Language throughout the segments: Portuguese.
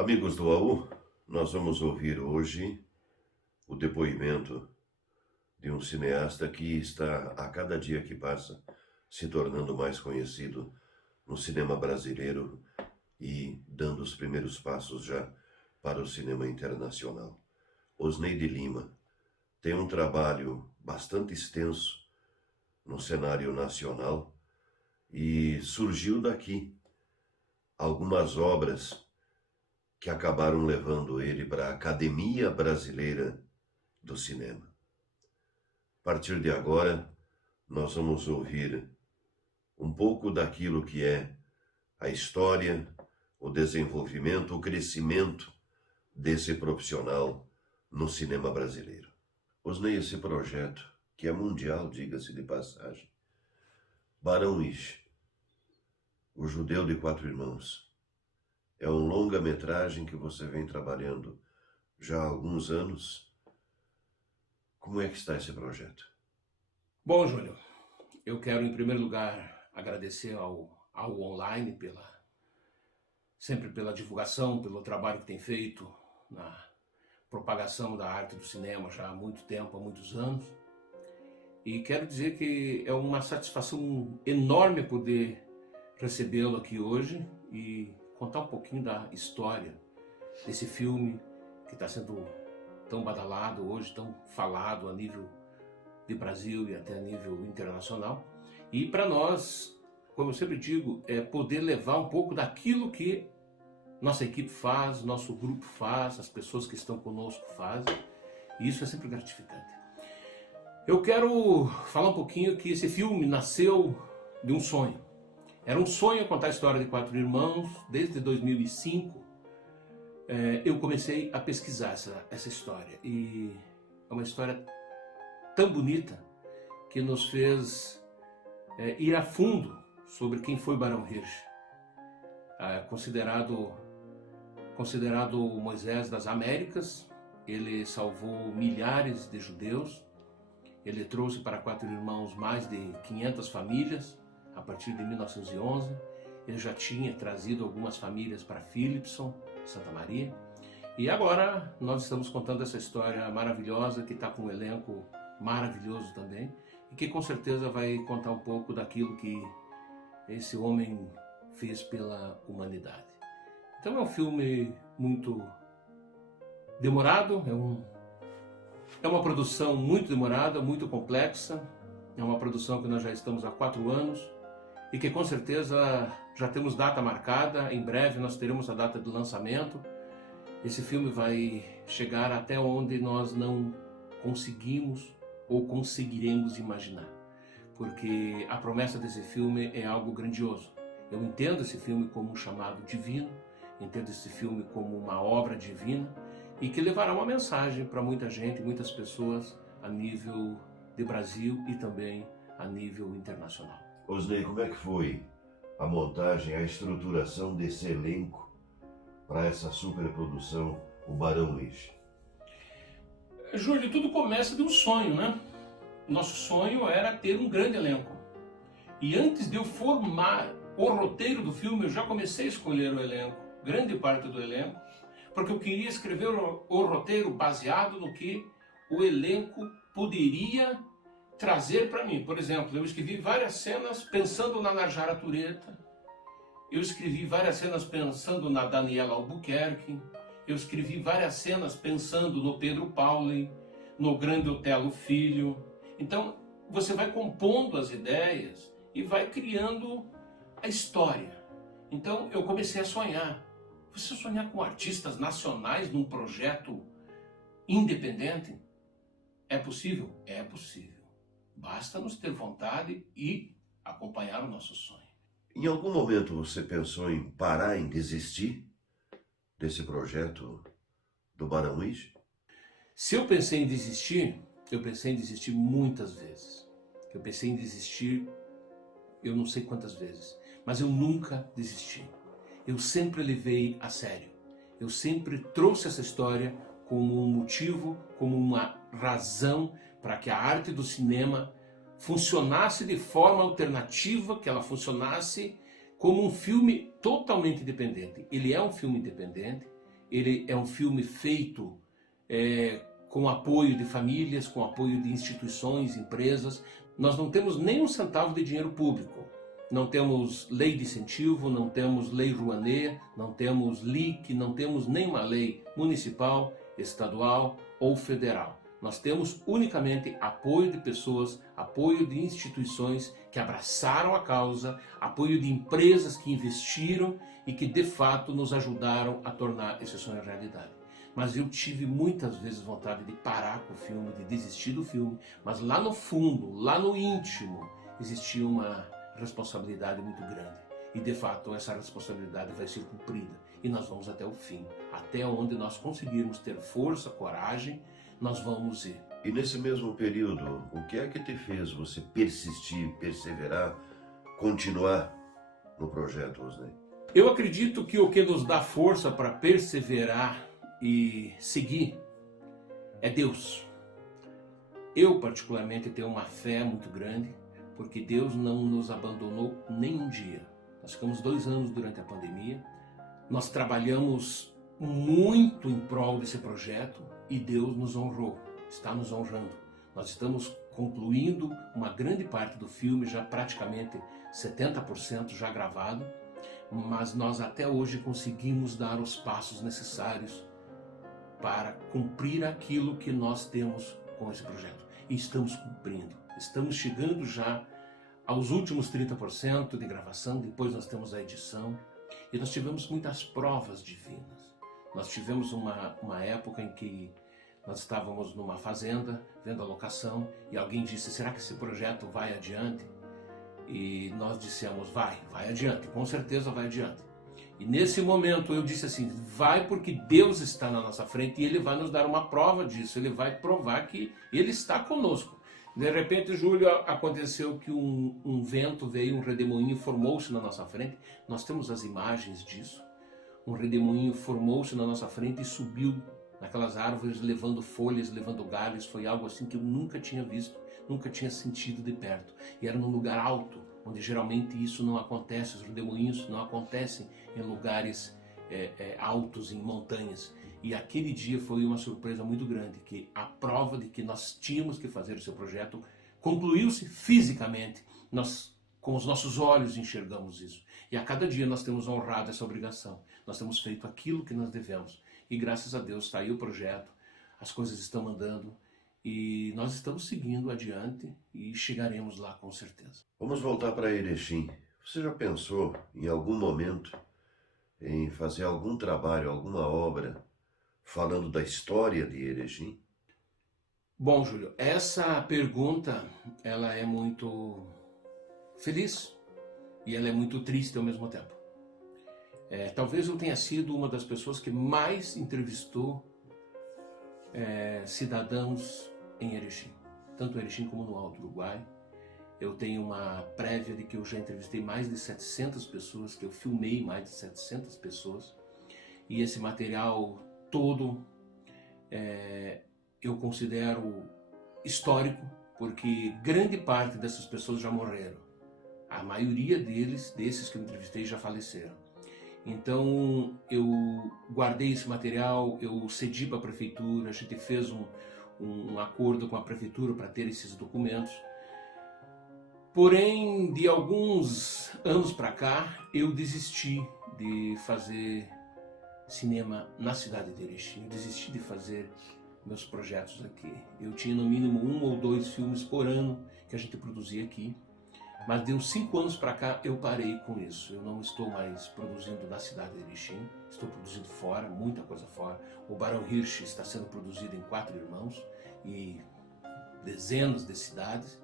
Amigos do AU, nós vamos ouvir hoje o depoimento de um cineasta que está, a cada dia que passa, se tornando mais conhecido no cinema brasileiro e dando os primeiros passos já para o cinema internacional. Osneide Lima tem um trabalho bastante extenso no cenário nacional e surgiu daqui algumas obras que acabaram levando ele para a Academia Brasileira do Cinema. A partir de agora, nós vamos ouvir um pouco daquilo que é a história, o desenvolvimento, o crescimento desse profissional no cinema brasileiro. Osnei, esse projeto, que é mundial, diga-se de passagem, Barão Ish, o Judeu de Quatro Irmãos, é um longa-metragem que você vem trabalhando já há alguns anos. Como é que está esse projeto? Bom, Júlio, eu quero em primeiro lugar agradecer ao online sempre pela divulgação, pelo trabalho que tem feito na propagação da arte do cinema já há muito tempo, há muitos anos. E quero dizer que é uma satisfação enorme poder recebê-lo aqui hoje e contar um pouquinho da história desse filme que está sendo tão badalado hoje, tão falado a nível de Brasil e até a nível internacional. E para nós, como eu sempre digo, é poder levar um pouco daquilo que nossa equipe faz, nosso grupo faz, as pessoas que estão conosco fazem. E isso é sempre gratificante. Eu quero falar um pouquinho que esse filme nasceu de um sonho. Era um sonho contar a história de Quatro Irmãos. Desde 2005 eu comecei a pesquisar essa história. E é uma história tão bonita que nos fez ir a fundo sobre quem foi Barão Hirsch. Considerado o Moisés das Américas, ele salvou milhares de judeus. Ele trouxe para Quatro Irmãos mais de 500 famílias. A partir de 1911, ele já tinha trazido algumas famílias para Philipson, Santa Maria. E agora nós estamos contando essa história maravilhosa que está com um elenco maravilhoso também e que com certeza vai contar um pouco daquilo que esse homem fez pela humanidade. Então é um filme muito demorado, é uma produção muito demorada, muito complexa. É uma produção que nós já estamos há 4 anos e que com certeza já temos data marcada. Em breve nós teremos a data de lançamento. Esse filme vai chegar até onde nós não conseguimos ou conseguiremos imaginar, porque a promessa desse filme é algo grandioso. Eu entendo esse filme como um chamado divino, entendo esse filme como uma obra divina e que levará uma mensagem para muita gente, muitas pessoas a nível de Brasil e também a nível internacional. Osnei, como é que foi a montagem, a estruturação desse elenco para essa superprodução, o Barão Ish? Júlio, tudo começa de um sonho, né? Nosso sonho era ter um grande elenco. E antes de eu formar o roteiro do filme, eu já comecei a escolher o elenco, grande parte do elenco, porque eu queria escrever o roteiro baseado no que o elenco poderia trazer para mim. Por exemplo, eu escrevi várias cenas pensando na Narjara Tureta, eu escrevi várias cenas pensando na Daniela Albuquerque, eu escrevi várias cenas pensando no Pedro Pauli, no Grande Otelo Filho. Então, você vai compondo as ideias e vai criando a história. Então, eu comecei a sonhar. Você sonhar com artistas nacionais num projeto independente? É possível? É possível. Basta nos ter vontade e acompanhar o nosso sonho. Em algum momento você pensou em parar, em desistir desse projeto do Barão Ish? Se eu pensei em desistir, eu pensei em desistir muitas vezes. Eu pensei em desistir, eu não sei quantas vezes, mas eu nunca desisti. Eu sempre levei a sério. Eu sempre trouxe essa história como um motivo, como uma razão para que a arte do cinema funcionasse de forma alternativa, que ela funcionasse como um filme totalmente independente. Ele é um filme independente, Ele é um filme feito com apoio de famílias, com apoio de instituições, empresas. Nós não temos nem um centavo de dinheiro público. Não temos lei de incentivo, não temos lei Rouanet, não temos LIC, não temos nenhuma lei municipal, estadual ou federal. Nós temos unicamente apoio de pessoas, apoio de instituições que abraçaram a causa, apoio de empresas que investiram e que de fato nos ajudaram a tornar esse sonho realidade. Mas eu tive muitas vezes vontade de parar com o filme, de desistir do filme, mas lá no fundo, lá no íntimo, existia uma responsabilidade muito grande. E de fato essa responsabilidade vai ser cumprida. E nós vamos até o fim. Até onde nós conseguirmos ter força, coragem, nós vamos ir. E nesse mesmo período, o que é que te fez você persistir, perseverar, continuar no projeto Osney? Eu acredito que o que nos dá força para perseverar e seguir é Deus. Eu particularmente tenho uma fé muito grande, porque Deus não nos abandonou nem um dia. Nós ficamos 2 anos durante a pandemia, nós trabalhamos muito em prol desse projeto e Deus nos honrou, está nos honrando. Nós estamos concluindo uma grande parte do filme, já praticamente 70% já gravado, mas nós até hoje conseguimos dar os passos necessários para cumprir aquilo que nós temos com esse projeto. E estamos cumprindo. Estamos chegando já aos últimos 30% de gravação, depois nós temos a edição. E nós tivemos muitas provas divinas. Nós tivemos uma época em que nós estávamos numa fazenda, vendo a locação, e alguém disse, será que esse projeto vai adiante? E nós dissemos, vai adiante, com certeza vai adiante. E nesse momento eu disse assim, vai porque Deus está na nossa frente e Ele vai nos dar uma prova disso, Ele vai provar que Ele está conosco. De repente, Júlio, aconteceu que um vento veio, um redemoinho formou-se na nossa frente, nós temos as imagens disso. Um redemoinho formou-se na nossa frente e subiu naquelas árvores, levando folhas, levando galhos, foi algo assim que eu nunca tinha visto, nunca tinha sentido de perto. E era num lugar alto, onde geralmente isso não acontece, os redemoinhos não acontecem em lugares altos, em montanhas. E aquele dia foi uma surpresa muito grande, que a prova de que nós tínhamos que fazer o seu projeto concluiu-se fisicamente. Nós, com os nossos olhos, enxergamos isso. E a cada dia nós temos honrado essa obrigação. Nós temos feito aquilo que nós devemos. E graças a Deus está aí o projeto, as coisas estão andando e nós estamos seguindo adiante e chegaremos lá com certeza. Vamos voltar para Erechim. Você já pensou em algum momento em fazer algum trabalho, alguma obra falando da história de Erechim? Bom, Júlio, essa pergunta ela é muito feliz e ela é muito triste ao mesmo tempo. Talvez eu tenha sido uma das pessoas que mais entrevistou cidadãos em Erechim, tanto em Erechim como no Alto Uruguai. Eu tenho uma prévia de que eu já entrevistei mais de 700 pessoas, que eu filmei mais de 700 pessoas, e esse material todo eu considero histórico, porque grande parte dessas pessoas já morreram. A maioria desses que eu entrevistei, já faleceram. Então eu guardei esse material, eu cedi para a prefeitura, a gente fez um acordo com a prefeitura para ter esses documentos. Porém, de alguns anos para cá, eu desisti de fazer cinema na cidade de Erechim, eu desisti de fazer meus projetos aqui. Eu tinha no mínimo 1 ou 2 filmes por ano que a gente produzia aqui. Mas de uns 5 anos para cá eu parei com isso. Eu não estou mais produzindo na cidade de Erechim, estou produzindo fora, muita coisa fora. O Barão Hirsch está sendo produzido em 4 irmãos e dezenas de cidades.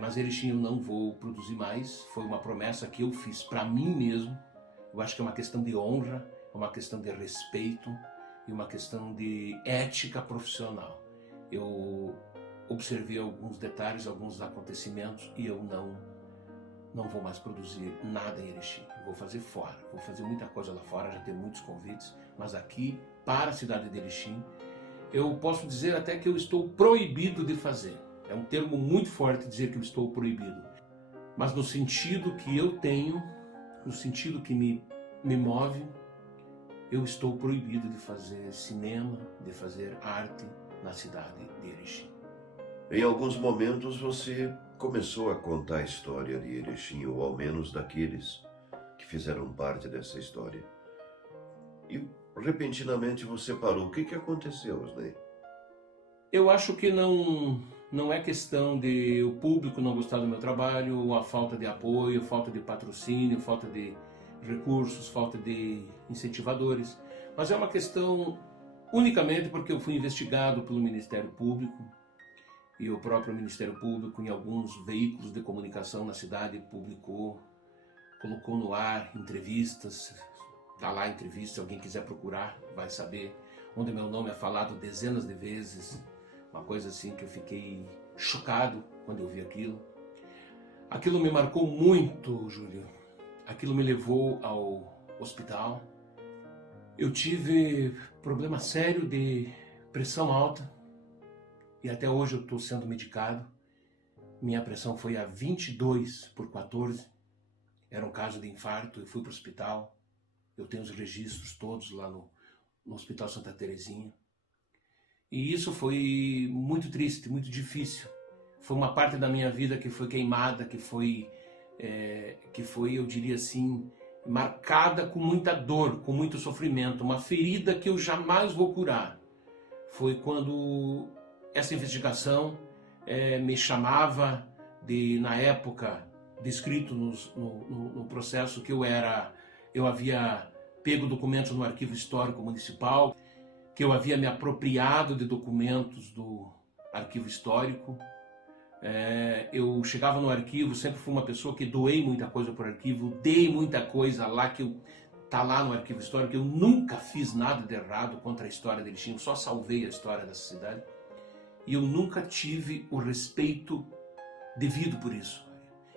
Mas Erechim eu não vou produzir mais. Foi uma promessa que eu fiz para mim mesmo. Eu acho que é uma questão de honra, é uma questão de respeito e uma questão de ética profissional. Eu observei alguns detalhes, alguns acontecimentos e eu não vou mais produzir nada em Erechim. Eu vou fazer fora, vou fazer muita coisa lá fora, já tenho muitos convites, mas aqui, para a cidade de Erechim, eu posso dizer até que eu estou proibido de fazer. É um termo muito forte dizer que eu estou proibido, mas no sentido que eu tenho, no sentido que me move, eu estou proibido de fazer cinema, de fazer arte na cidade de Erechim. Em alguns momentos você começou a contar a história de Erechim, ou ao menos daqueles que fizeram parte dessa história. E repentinamente você parou. O que aconteceu, Osney? Eu acho que não é questão de o público não gostar do meu trabalho, ou a falta de apoio, falta de patrocínio, falta de recursos, falta de incentivadores, mas é uma questão unicamente porque eu fui investigado pelo Ministério Público, e o próprio Ministério Público, em alguns veículos de comunicação na cidade, colocou no ar entrevistas. Está lá a entrevista, se alguém quiser procurar, vai saber, onde meu nome é falado dezenas de vezes. Uma coisa assim que eu fiquei chocado quando eu vi aquilo. Aquilo me marcou muito, Júlio. Aquilo me levou ao hospital. Eu tive problema sério de pressão alta e até hoje eu estou sendo medicado. Minha pressão foi a 22/14. Era um caso de infarto, eu fui para o hospital. Eu tenho os registros todos lá no Hospital Santa Terezinha. E isso foi muito triste, muito difícil. Foi uma parte da minha vida que foi queimada, que foi, eu diria assim, marcada com muita dor, com muito sofrimento. Uma ferida que eu jamais vou curar. Foi quando essa investigação me chamava na época, descrito no processo, que eu havia pego documentos no Arquivo Histórico Municipal, que eu havia me apropriado de documentos do Arquivo Histórico. Eu chegava no arquivo, sempre fui uma pessoa que doei muita coisa para o arquivo, dei muita coisa lá que está lá no Arquivo Histórico. Eu nunca fiz nada de errado contra a história de Erechim, só salvei a história dessa cidade. E eu nunca tive o respeito devido por isso.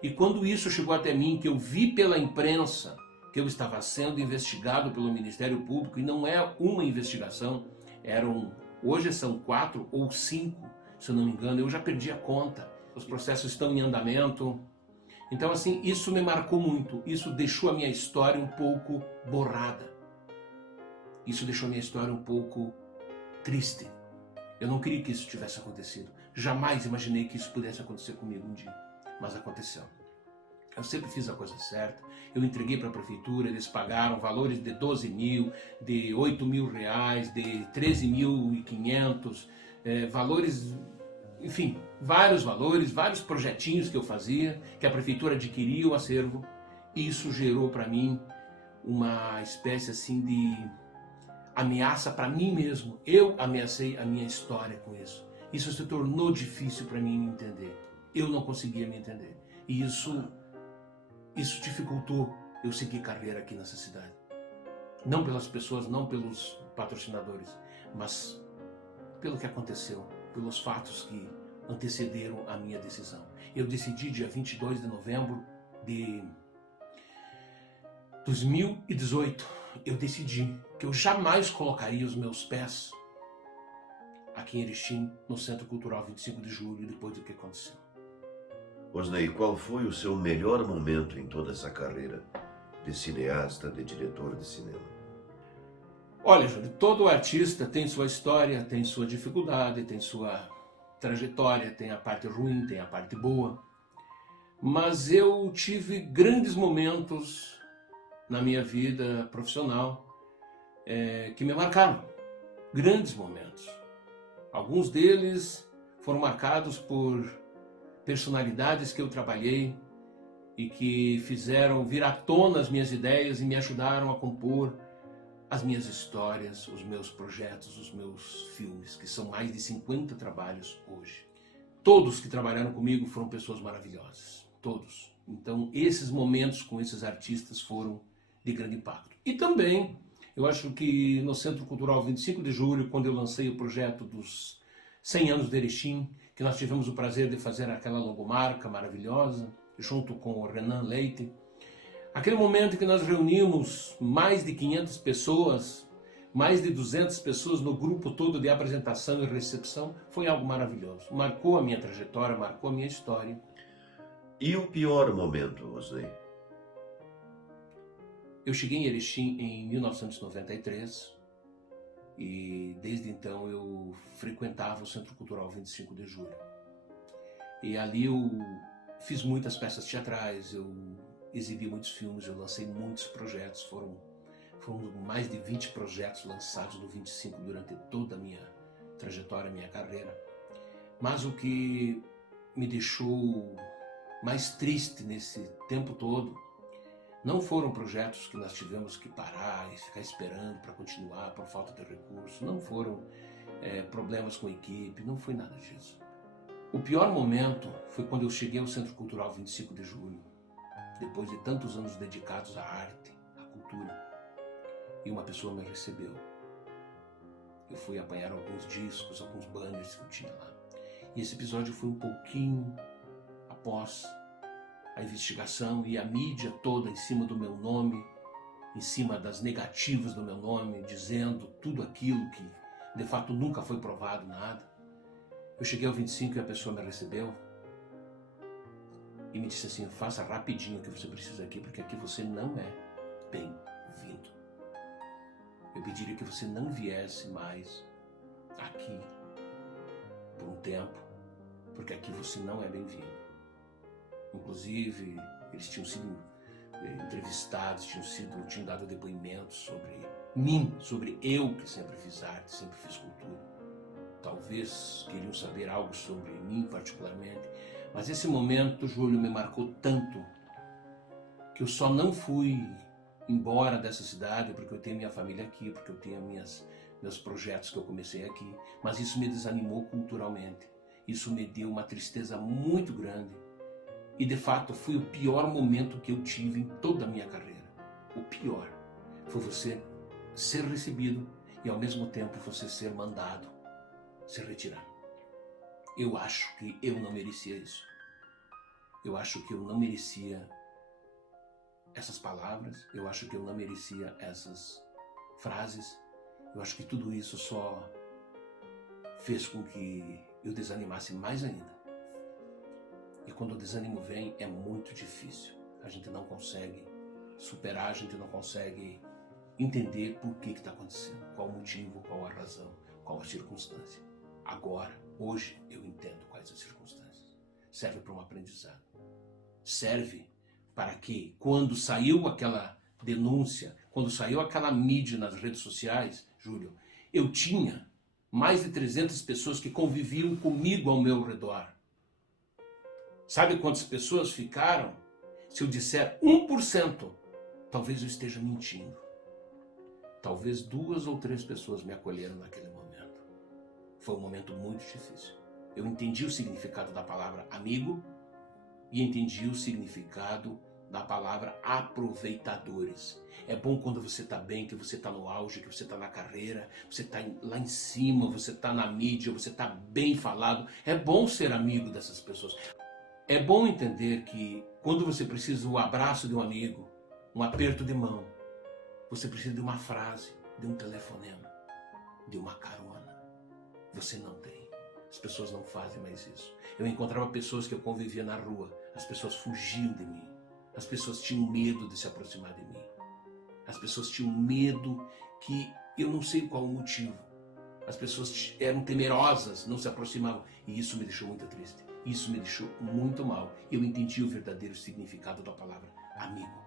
E quando isso chegou até mim, que eu vi pela imprensa que eu estava sendo investigado pelo Ministério Público, e não é uma investigação, hoje são 4 ou 5, se eu não me engano, eu já perdi a conta. Os processos estão em andamento. Então, assim, isso me marcou muito. Isso deixou a minha história um pouco borrada. Isso deixou a minha história um pouco triste. Eu não queria que isso tivesse acontecido. Jamais imaginei que isso pudesse acontecer comigo um dia. Mas aconteceu. Eu sempre fiz a coisa certa. Eu entreguei para a prefeitura, eles pagaram valores de 12 mil, de 8 mil reais, de 13.500, valores, enfim, vários valores, vários projetinhos que eu fazia, que a prefeitura adquiria o acervo. Isso gerou para mim uma espécie assim de ameaça para mim mesmo. Eu ameacei a minha história com isso. Isso se tornou difícil para mim me entender. Eu não conseguia me entender. E isso dificultou eu seguir carreira aqui nessa cidade. Não pelas pessoas, não pelos patrocinadores, mas pelo que aconteceu, pelos fatos que antecederam a minha decisão. Eu decidi dia 22 de novembro de 2018, eu decidi que eu jamais colocaria os meus pés aqui em Erechim, no Centro Cultural 25 de Julho, depois do que aconteceu. Osney, qual foi o seu melhor momento em toda essa carreira de cineasta, de diretor de cinema? Olha, Júlio, todo artista tem sua história, tem sua dificuldade, tem sua trajetória, tem a parte ruim, tem a parte boa. Mas eu tive grandes momentos na minha vida profissional que me marcaram. Grandes momentos. Alguns deles foram marcados por personalidades que eu trabalhei e que fizeram vir à tona as minhas ideias e me ajudaram a compor as minhas histórias, os meus projetos, os meus filmes, que são mais de 50 trabalhos hoje. Todos que trabalharam comigo foram pessoas maravilhosas, todos. Então, esses momentos com esses artistas foram de grande impacto. E também, eu acho que no Centro Cultural 25 de Julho, quando eu lancei o projeto dos 100 anos de Erechim, que nós tivemos o prazer de fazer aquela logomarca maravilhosa, junto com o Renan Leite. Aquele momento em que nós reunimos mais de 500 pessoas, mais de 200 pessoas no grupo todo de apresentação e recepção, foi algo maravilhoso. Marcou a minha trajetória, marcou a minha história. E o pior momento, Osney? Eu cheguei em Erechim em 1993 e desde então eu frequentava o Centro Cultural 25 de Julho. E ali eu fiz muitas peças teatrais, eu exibi muitos filmes, eu lancei muitos projetos, foram mais de 20 projetos lançados no 25 durante toda a minha trajetória, minha carreira. Mas o que me deixou mais triste nesse tempo todo não foram projetos que nós tivemos que parar e ficar esperando para continuar por falta de recursos, não foram problemas com a equipe, não foi nada disso. O pior momento foi quando eu cheguei ao Centro Cultural 25 de Julho, depois de tantos anos dedicados à arte, à cultura, e uma pessoa me recebeu. Eu fui apanhar alguns discos, alguns banners que eu tinha lá. E esse episódio foi um pouquinho após a investigação e a mídia toda em cima do meu nome, em cima das negativas do meu nome, dizendo tudo aquilo que de fato nunca foi provado, nada. Eu cheguei ao 25 e a pessoa me recebeu e me disse assim: faça rapidinho o que você precisa aqui, porque aqui você não é bem-vindo. Eu pediria que você não viesse mais aqui por um tempo, porque aqui você não é bem-vindo. Inclusive, eles tinham sido entrevistados, tinham dado depoimentos sobre mim, sobre eu que sempre fiz arte, sempre fiz cultura. Talvez queriam saber algo sobre mim particularmente, mas esse momento, Júlio, me marcou tanto que eu só não fui embora dessa cidade porque eu tenho minha família aqui, porque eu tenho meus projetos que eu comecei aqui, mas isso me desanimou culturalmente. Isso me deu uma tristeza muito grande e de fato foi o pior momento que eu tive em toda a minha carreira. O pior foi você ser recebido e ao mesmo tempo você ser mandado se retirar. Eu acho que eu não merecia isso. Eu acho que eu não merecia essas palavras, eu acho que eu não merecia essas frases, eu acho que tudo isso só fez com que eu desanimasse mais ainda. E quando o desânimo vem, é muito difícil. A gente não consegue superar, a gente não consegue entender por que está acontecendo, qual o motivo, qual a razão, qual a circunstância. Agora, hoje, eu entendo quais as circunstâncias. Serve para um aprendizado. Serve para que, quando saiu aquela denúncia, quando saiu aquela mídia nas redes sociais, Júlio, eu tinha mais de 300 pessoas que conviviam comigo ao meu redor. Sabe quantas pessoas ficaram? Se eu disser 1%, talvez eu esteja mentindo. Talvez 2 ou 3 pessoas me acolheram naquele momento. Foi um momento muito difícil. Eu entendi o significado da palavra amigo e entendi o significado da palavra aproveitadores. É bom quando você está bem, que você está no auge, que você está na carreira, você está lá em cima, você está na mídia, você está bem falado. É bom ser amigo dessas pessoas. É bom entender que quando você precisa do abraço de um amigo, um aperto de mão, você precisa de uma frase, de um telefonema, de uma carona. Você não tem. As pessoas não fazem mais isso. Eu encontrava pessoas que eu convivia na rua, as pessoas fugiam de mim. As pessoas tinham medo de se aproximar de mim. As pessoas tinham medo que eu não sei qual o motivo. As pessoas eram temerosas, não se aproximavam. E isso me deixou muito triste. Isso me deixou muito mal. Eu entendi o verdadeiro significado da palavra amigo.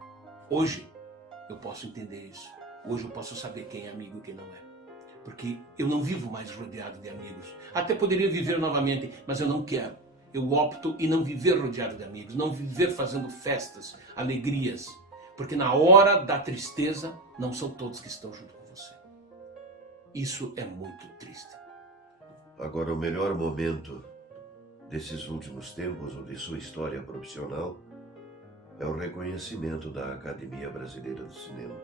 Hoje eu posso entender isso. Hoje eu posso saber quem é amigo e quem não é. Porque eu não vivo mais rodeado de amigos. Até poderia viver novamente, mas eu não quero. Eu opto em não viver rodeado de amigos, não viver fazendo festas, alegrias. Porque na hora da tristeza, não são todos que estão junto com você. Isso é muito triste. Agora, o melhor momento desses últimos tempos, ou de sua história profissional, é o reconhecimento da Academia Brasileira do Cinema.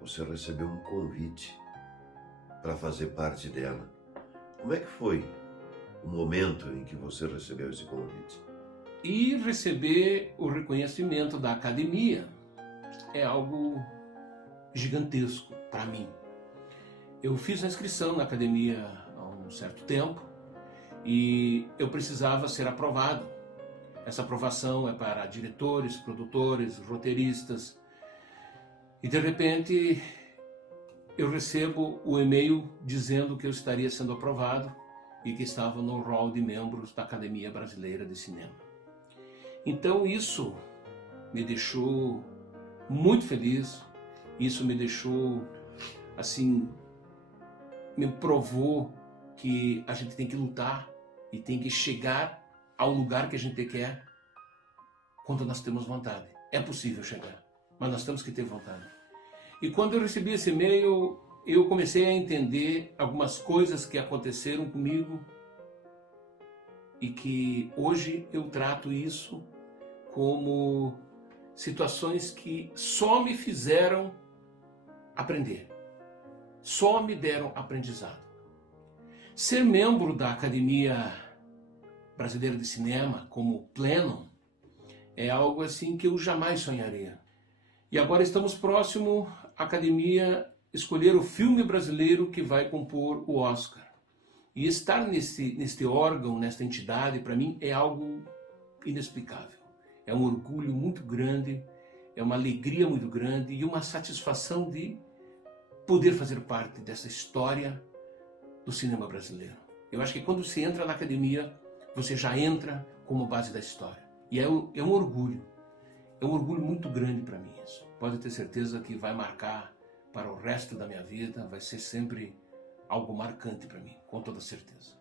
Você recebeu um convite para fazer parte dela. Como é que foi o momento em que você recebeu esse convite? E receber o reconhecimento da academia é algo gigantesco para mim. Eu fiz a inscrição na academia há um certo tempo e eu precisava ser aprovado. Essa aprovação é para diretores, produtores, roteiristas. E de repente eu recebo o e-mail dizendo que eu estaria sendo aprovado e que estava no rol de membros da Academia Brasileira de Cinema. Então isso me deixou muito feliz, isso me deixou, assim, me provou que a gente tem que lutar e tem que chegar ao lugar que a gente quer quando nós temos vontade. É possível chegar, mas nós temos que ter vontade. E quando eu recebi esse e-mail, eu comecei a entender algumas coisas que aconteceram comigo e que hoje eu trato isso como situações que só me fizeram aprender, só me deram aprendizado. Ser membro da Academia Brasileira de Cinema, como pleno, é algo assim que eu jamais sonharia. E agora estamos próximo à Academia escolher o filme brasileiro que vai compor o Oscar. E estar neste órgão, nesta entidade, para mim é algo inexplicável. É um orgulho muito grande, é uma alegria muito grande e uma satisfação de poder fazer parte dessa história do cinema brasileiro. Eu acho que quando você entra na academia, você já entra como base da história. E é um orgulho muito grande para mim isso. Pode ter certeza que vai marcar para o resto da minha vida, vai ser sempre algo marcante para mim, com toda certeza.